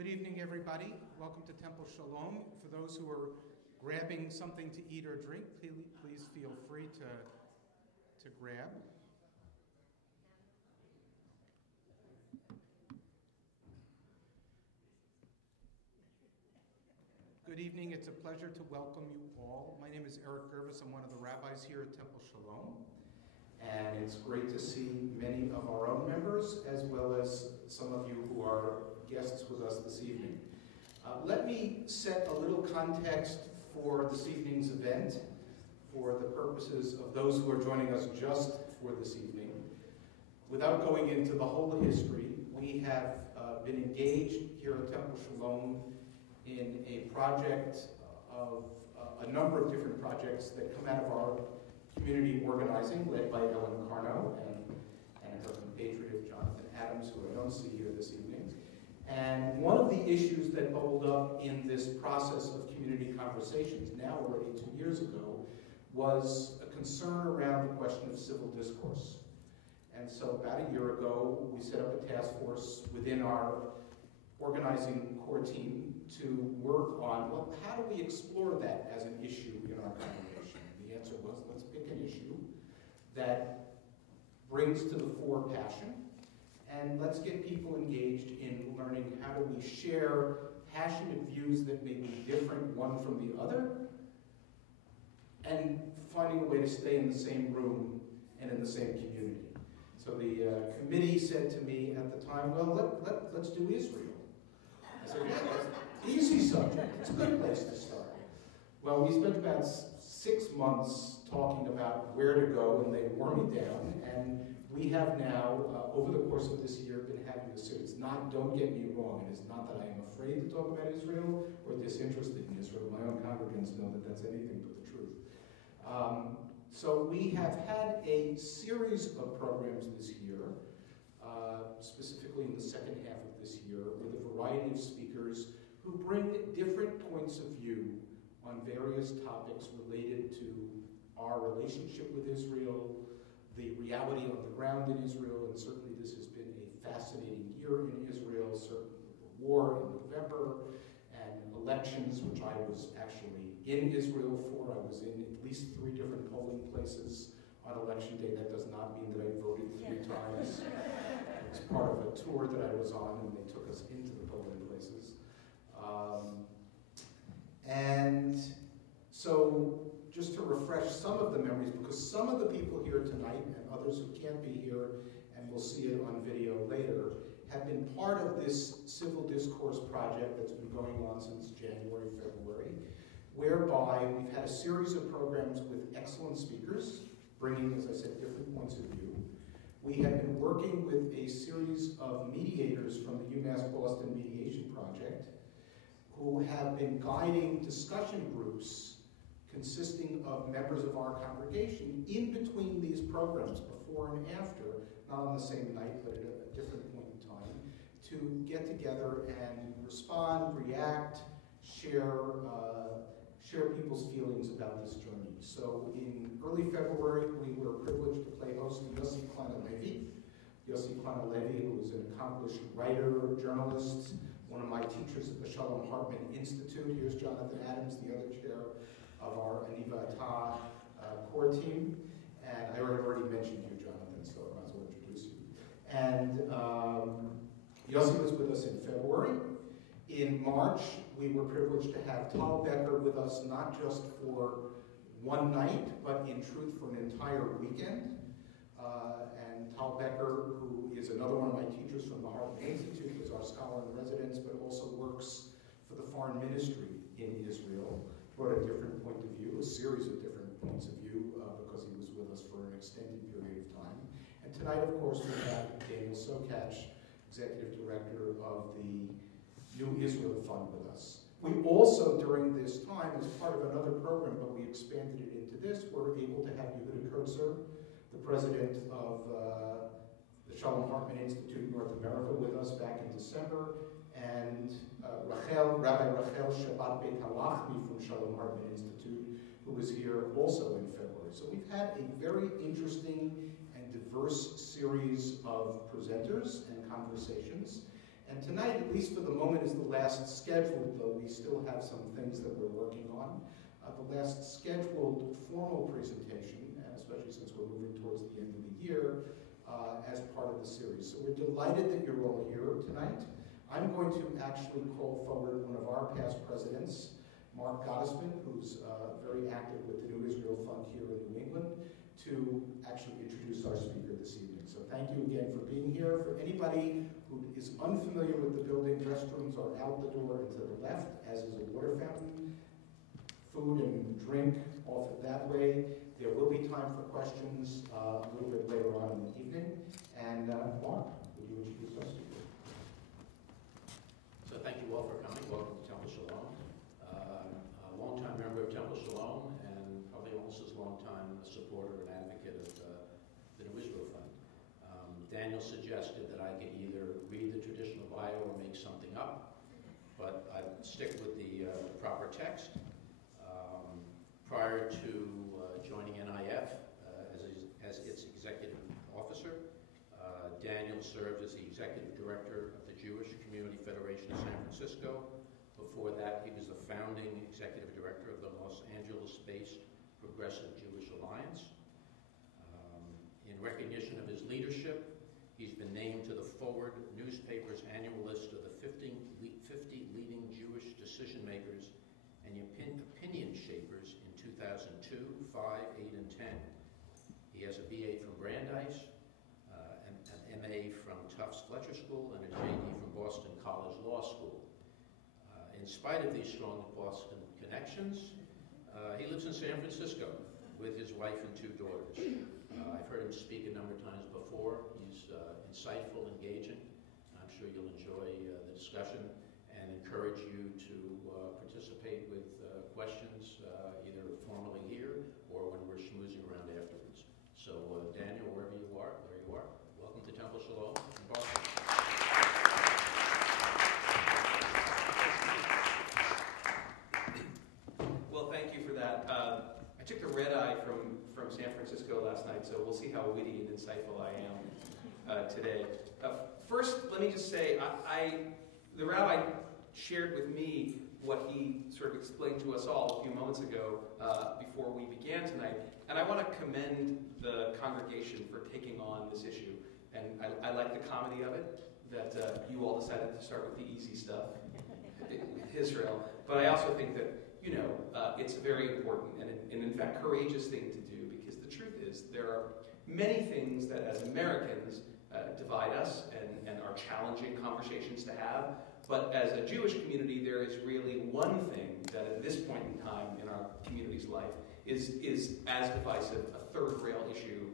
Good evening, everybody. Welcome to Temple Shalom. For those who are grabbing something to eat or drink, please feel free to grab. Good evening. It's a pleasure to welcome you all. My name is Eric Gervis. I'm one of the rabbis here at Temple Shalom. And it's great to see many of our own members, as well as some of you who are guests with us this evening. Let me set a little context for this evening's event, for the purposes of those who are joining us just for this evening. Without going into the whole history, we have been engaged here at Temple Shalom in a project of a number of different projects that come out of our community organizing, led by Ellen Carno and her compatriot Jonathan Adams, who I don't see here this evening. And one of the issues that bubbled up in this process of community conversations, now already 2 years ago, was a concern around the question of civil discourse. And so about a year ago, we set up a task force within our organizing core team to work on, well, how do we explore that as an issue in our congregation? The answer was, let's pick an issue that brings to the fore passion, and let's get people engaged in learning how do we share passionate views that may be different one from the other, and finding a way to stay in the same room and in the same community. So the committee said to me at the time, well, let's do Israel. I said, yeah, that's an easy subject. It's a good place to start. Well, we spent about 6 months talking about where to go, and they wore me down, and we have now, over the course of this year, been having a series. Don't get me wrong, it is not that I am afraid to talk about Israel or disinterested in Israel. My own congregants know that that's anything but the truth. So we have had a series of programs this year, specifically in the second half of this year, with a variety of speakers who bring different points of view on various topics related to our relationship with Israel, the reality on the ground in Israel, and certainly this has been a fascinating year in Israel, certainly the war in November, and elections, which I was actually in Israel for. I was in at least 3 different polling places on election day. That does not mean that I voted 3 times. It was part of a tour that I was on, and they took us into the polling places. And so, just to refresh some of the memories, because some of the people here tonight and others who can't be here, and we'll see it on video later, have been part of this civil discourse project that's been going on since January, February, whereby we've had a series of programs with excellent speakers, bringing, as I said, different points of view. We have been working with a series of mediators from the UMass Boston Mediation Project, who have been guiding discussion groups consisting of members of our congregation in between these programs, before and after, not on the same night, but at a different point in time, to get together and respond, react, share people's feelings about this journey. So in early February, we were privileged to play host to Yossi Klein Halevi. Yossi Klein Halevi, who is an accomplished writer, journalist, one of my teachers at the Shalom Hartman Institute. Here's Jonathan Adams, the other chair of our Aniva Atah core team. And I already mentioned you, Jonathan, so I might as well introduce you. And Yossi was with us in February. In March, we were privileged to have Tal Becker with us, not just for one night, but in truth for an entire weekend. And Tal Becker, who is another one of my teachers from the Hartman Institute, is our scholar in residence, but also works for the foreign ministry in Israel, brought a different point of view, a series of different points of view, because he was with us for an extended period of time. And tonight, of course, we have Daniel Sokatch, Executive Director of the New Israel Fund, with us. We also, during this time, as part of another program, but we expanded it into this, were able to have Yehuda Kurtzer, the president of the Shalom Hartman Institute North America, with us back in December, and Rabbi Rachel Shabbat Beit Halachmi from Shalom Hartman Institute, who was here also in February. So we've had a very interesting and diverse series of presenters and conversations. And tonight, at least for the moment, is the last scheduled, though we still have some things that we're working on. The last scheduled formal presentation, and especially since we're moving towards the end of the year, as part of the series. So we're delighted that you're all here tonight. I'm going to actually call forward one of our past presidents, Mark Gottesman, who's very active with the New Israel Fund here in New England, to actually introduce our speaker this evening. So thank you again for being here. For anybody who is unfamiliar with the building, restrooms are out the door and to the left, as is a water fountain. Food and drink offered that way. There will be time for questions a little bit later on in the evening. And Mark, would you introduce our speaker? So thank you all for coming. Welcome to Temple Shalom. A longtime member of Temple Shalom and probably almost as long time a supporter and advocate of the New Israel Fund. Daniel suggested that I could either read the traditional bio or make something up, but I stick with the proper text. Prior to joining NIF as its executive officer, Daniel served as the executive director of the Jewish Community Federation of San Francisco. Before that, he was the founding executive director of the Los Angeles-based Progressive Jewish Alliance. In recognition of his leadership, he's been named to the Forward newspaper's annual list of the 50 leading Jewish decision makers and opinion shapers in 2002, 5, 8, and 10. He has a BA from Brandeis, an MA from Tufts Fletcher School, and a JD from Boston College Law School. In spite of these strong Boston connections, he lives in San Francisco with his wife and 2 daughters. I've heard him speak a number of times before. He's insightful, engaging. I'm sure you'll enjoy the discussion and encourage you to participate with questions either formally here or when we're schmoozing around afterwards. So Daniel, wherever you are, there you are. Welcome to Temple Shalom in Boston. Well, thank you for that. I took the red eye from San Francisco last night, so we'll see how witty and insightful I am today. First, let me just say, the rabbi shared with me what he sort of explained to us all a few moments ago before we began tonight. And I want to commend the congregation for taking on this issue. And I like the comedy of it, that you all decided to start with the easy stuff, Israel. But I also think that, it's a very important and in fact, courageous thing to do, because the truth is there are many things that as Americans divide us and are challenging conversations to have. But as a Jewish community, there is really one thing that at this point in time in our community's life is as divisive, a third-rail issue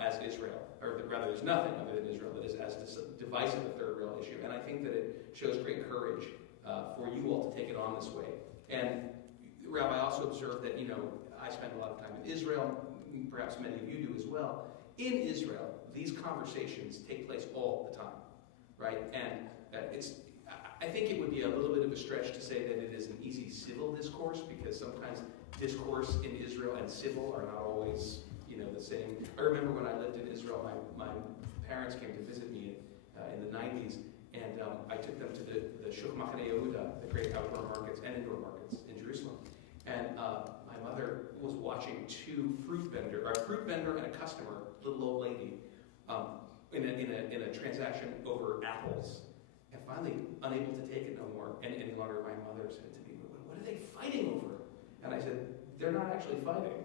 as Israel. Or rather, there's nothing other than Israel that is as divisive a third-rail issue. And I think that it shows great courage for you all to take it on this way. And Rabbi also observed that, I spend a lot of time in Israel, perhaps many of you do as well. In Israel, these conversations take place all the time, right? And I think it would be a little bit of a stretch to say that it is an easy civil discourse, because sometimes discourse in Israel and civil are not always, the same. I remember when I lived in Israel, my parents came to visit me in the 90s, and I took them to the Shuk Machane Yehuda, the great outdoor markets and indoor markets in Jerusalem. And my mother was watching 2 fruit vendor and a customer, little old lady, in a transaction over apples. And finally, unable to take it no more any longer, my mother said to me, "What are they fighting over?" And I said, "They're not actually fighting."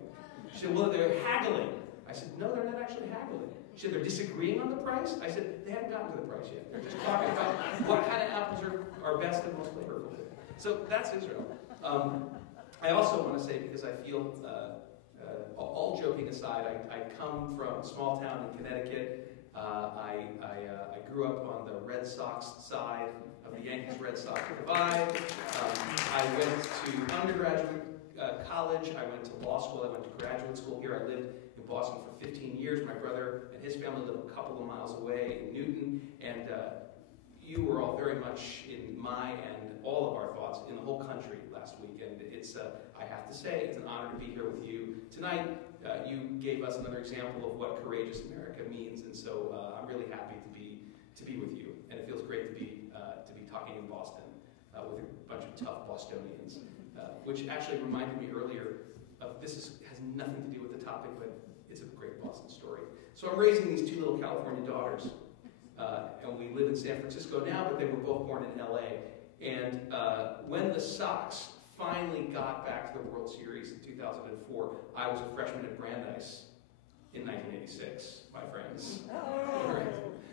She said, "Well, they're haggling." I said, "No, they're not actually haggling." She said, "They're disagreeing on the price?" I said, "They haven't gotten to the price yet. They're just talking about what kind of apples are best and most flavorful." So that's Israel. I also want to say, because I feel, all joking aside, I come from a small town in Connecticut. I grew up on the Red Sox side of the Yankees-Red Sox divide. I went to undergraduate college. I went to law school. I went to graduate school here. I lived in Boston for 15 years. My brother and his family live a couple of miles away in Newton. And you were all very much in my and all of our thoughts in the whole country last week. And it's, I have to say, it's an honor to be here with you tonight. You gave us another example of what courageous America means, and so I'm really happy to be with you. And it feels great to be talking in Boston with a bunch of tough Bostonians, which actually reminded me earlier of has nothing to do with the topic, but it's a great Boston story. So I'm raising these two little California daughters, and we live in San Francisco now, but they were both born in LA. And when the Sox finally got back to the World Series in 2004, I was a freshman at Brandeis in 1986, my friends. Oh. Right.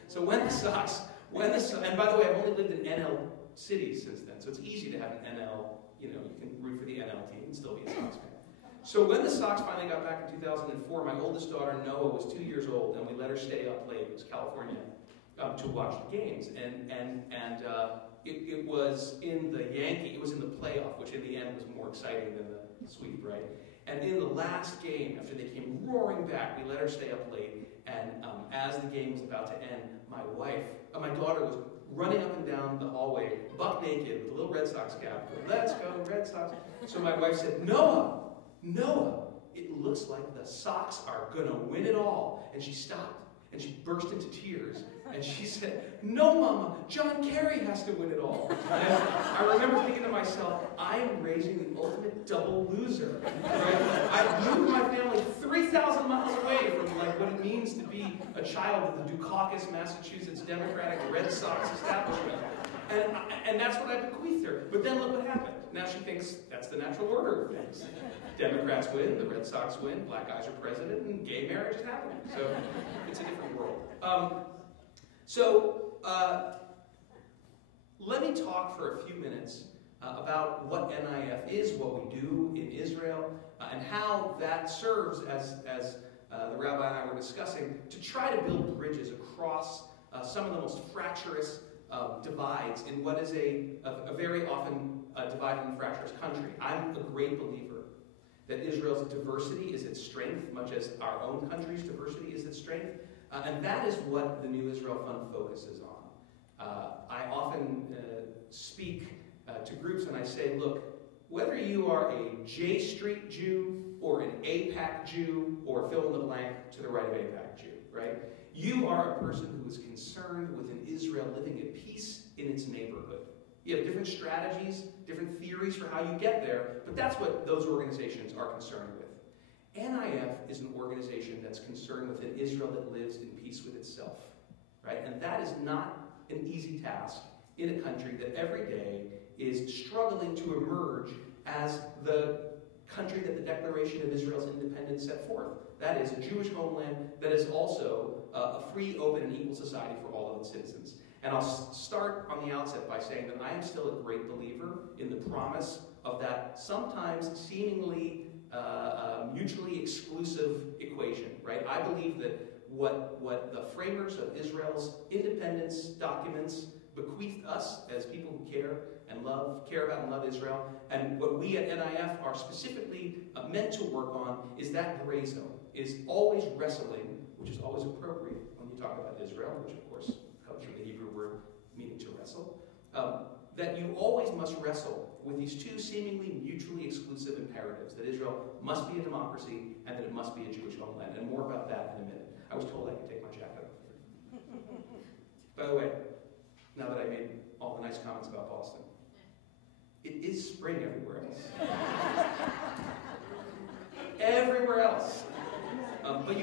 So when the Sox, and by the way, I've only lived in NL cities since then, so it's easy to have an NL, you can root for the NL team and still be a Sox fan. So when the Sox finally got back in 2004, my oldest daughter, Noah, was 2 years old, and we let her stay up late, it was California, to watch the games. It was in the playoff, which in the end was more exciting than the sweep, right? And in the last game, after they came roaring back, we let her stay up late, and as the game was about to end, my daughter was running up and down the hallway, buck naked, with a little Red Sox cap, going, "Let's go, Red Sox." So my wife said, Noah, it looks like the Sox are going to win it all. And she stopped, and she burst into tears, and she said, "No, Mama, John Kerry has to win it all." And I remember thinking to myself, I am raising the ultimate double loser. Right? I moved my family 3,000 miles away from what it means to be a child of the Dukakis, Massachusetts Democratic Red Sox establishment. And that's what I bequeathed her. But then look what happened. Now she thinks that's the natural order of things. Democrats win, the Red Sox win, black guys are president, and gay marriage is happening. So it's a different world. Let me talk for a few minutes about what NIF is, what we do in Israel, and how that serves as the rabbi and I were discussing, to try to build bridges across some of the most fractious divides in what is a very often divided and fractious country. I'm a great believer that Israel's diversity is its strength, much as our own country's diversity is its strength. And that is what the New Israel Fund focuses on. I often speak to groups and I say, look, whether you are a J Street Jew or an APAC Jew or fill in the blank to the right of APAC Jew, right? You are a person who is concerned with an Israel living at peace in its neighborhood. You have different strategies, different theories for how you get there, but that's what those organizations are concerned with. NIF is an organization that's concerned with an Israel that lives in peace with itself, right? And that is not an easy task in a country that every day is struggling to emerge as the country that the Declaration of Israel's independence set forth. That is a Jewish homeland that is also a free, open, and equal society for all of its citizens. And I'll start on the outset by saying that I am still a great believer in the promise of that sometimes seemingly mutually exclusive equation, right? I believe that what the framers of Israel's independence documents bequeathed us as people who care about and love Israel, and what we at NIF are specifically meant to work on is that gray zone, is always wrestling, which is always appropriate when you talk about Israel, which of course comes from the Hebrew word meaning to wrestle, that you always must wrestle with these two seemingly mutually exclusive imperatives, that Israel must be a democracy and that it must be a Jewish homeland, and more about that in a minute. I was told I could take my jacket off. By the way, now that I made all the nice comments about Boston, it is spring everywhere else. Everywhere else. But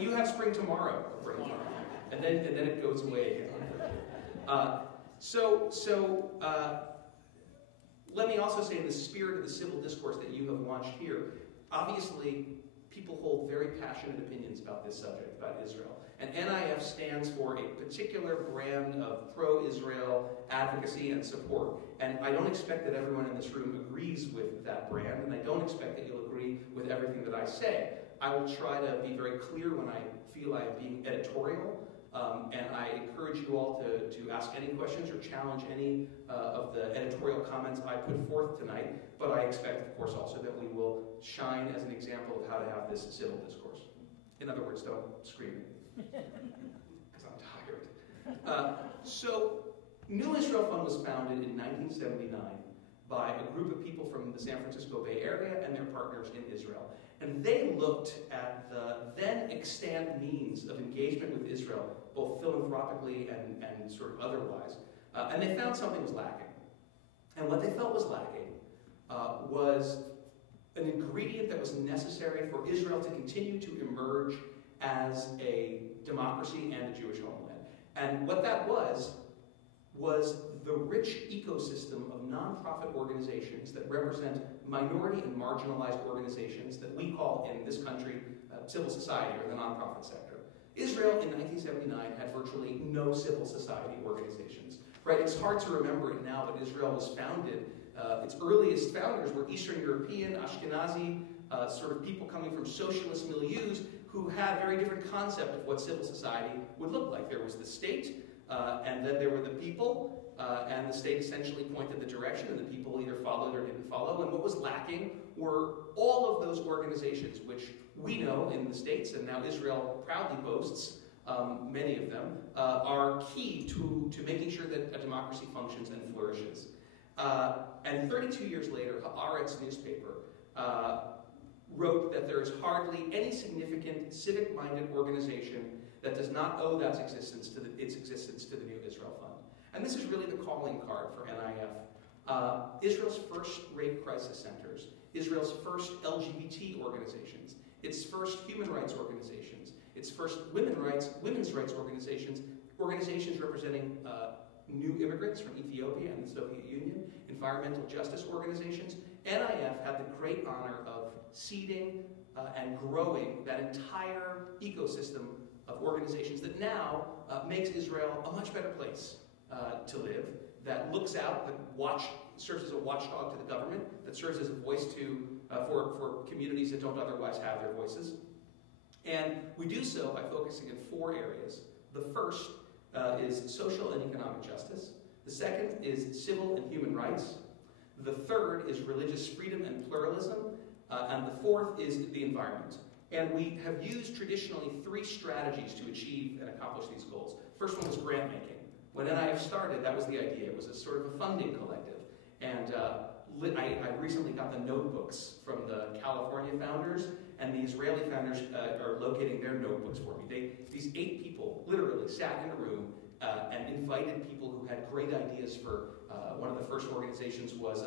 you have spring tomorrow, and then it goes away again. Let me also say, in the spirit of the civil discourse that you have launched here, obviously people hold very passionate opinions about this subject, about Israel. And NIF stands for a particular brand of pro-Israel advocacy and support. And I don't expect that everyone in this room agrees with that brand, and I don't expect that you'll agree with everything that I say. I will try to be very clear when I feel I am being editorial, and I encourage you all to ask any questions or challenge any of the editorial comments I put forth tonight, but I expect, of course, also that we will shine as an example of how to have this civil discourse. In other words, don't scream at me, because I'm tired. So, New Israel Fund was founded in 1979 by a group of people from the San Francisco Bay Area and their partners in Israel. And they looked at the then extant means of engagement with Israel, both philanthropically and sort of otherwise, And they found something was lacking. And what they felt was lacking was an ingredient that was necessary for Israel to continue to emerge as a democracy and a Jewish homeland. And what that was the rich ecosystem of nonprofit organizations that represent minority and marginalized organizations that we call in this country civil society or the nonprofit sector. Israel in 1979 had virtually no civil society organizations. Right? It's hard to remember it now, but Israel was founded. Its earliest founders were Eastern European, Ashkenazi, sort of people coming from socialist milieus who had a very different concept of what civil society would look like. There was the state, and then there were the people, and the state essentially pointed the direction, and the people either followed or didn't follow. And what was lacking were all of those organizations, which we know in the States, and now Israel proudly boasts, many of them, are key to making sure that a democracy functions and flourishes. And 32 years later, Haaretz newspaper wrote that there is hardly any significant civic-minded organization that does not owe its existence to the New Israel Fund. And this is really the calling card for NIF. Israel's first rape crisis centers, Israel's first LGBT organizations, its first human rights organizations, its first women's rights organizations, organizations representing new immigrants from Ethiopia and the Soviet Union, environmental justice organizations. NIF had the great honor of seeding and growing that entire ecosystem of organizations that now makes Israel a much better place to live, that looks out, that serves as a watchdog to the government, that serves as a voice for communities that don't otherwise have their voices. And we do so by focusing in 4 areas. The first is social and economic justice. The second is civil and human rights. The third is religious freedom and pluralism. And the fourth is the environment. And we have used traditionally 3 strategies to achieve and accomplish these goals. First one was grant making. When NIF started, that was the idea. It was a sort of a funding collective. And I recently got the notebooks from the California founders, and the Israeli founders are locating their notebooks for me. These 8 people literally sat in a room and invited people who had great ideas for one of the first organizations was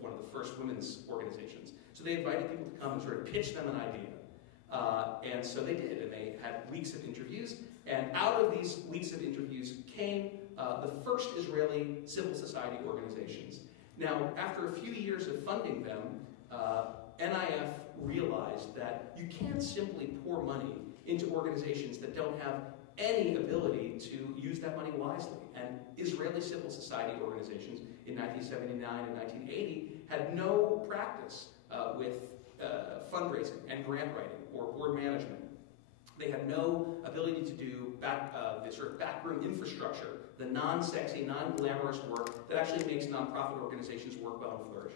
one of the first women's organizations. So they invited people to come and sort of pitch them an idea. And so they did, and they had weeks of interviews. And out of these weeks of interviews came the first Israeli civil society organizations. Now, after a few years of funding them, NIF realized that you can't simply pour money into organizations that don't have any ability to use that money wisely. And Israeli civil society organizations in 1979 and 1980 had no practice with fundraising and grant writing or board management. They had no ability to do the sort of backroom infrastructure, the non-sexy, non-glamorous work that actually makes nonprofit organizations work well and flourish.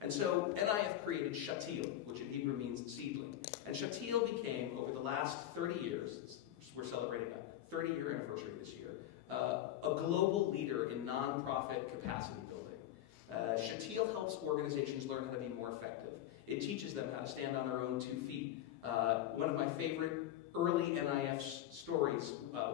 And so NIF created SHATIL, which in Hebrew means seedling. And SHATIL became, over the last 30 years, we're celebrating a 30-year anniversary this year, a global leader in nonprofit capacity building. SHATIL helps organizations learn how to be more effective. It teaches them how to stand on their own 2 feet. One of my favorite early NIF stories,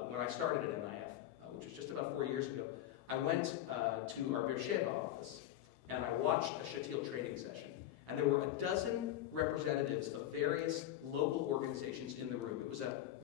when I started at NIF, which was just about 4 years ago, I went to our Beersheba office and I watched a SHATIL training session. And there were a dozen representatives of various local organizations in the room. It was a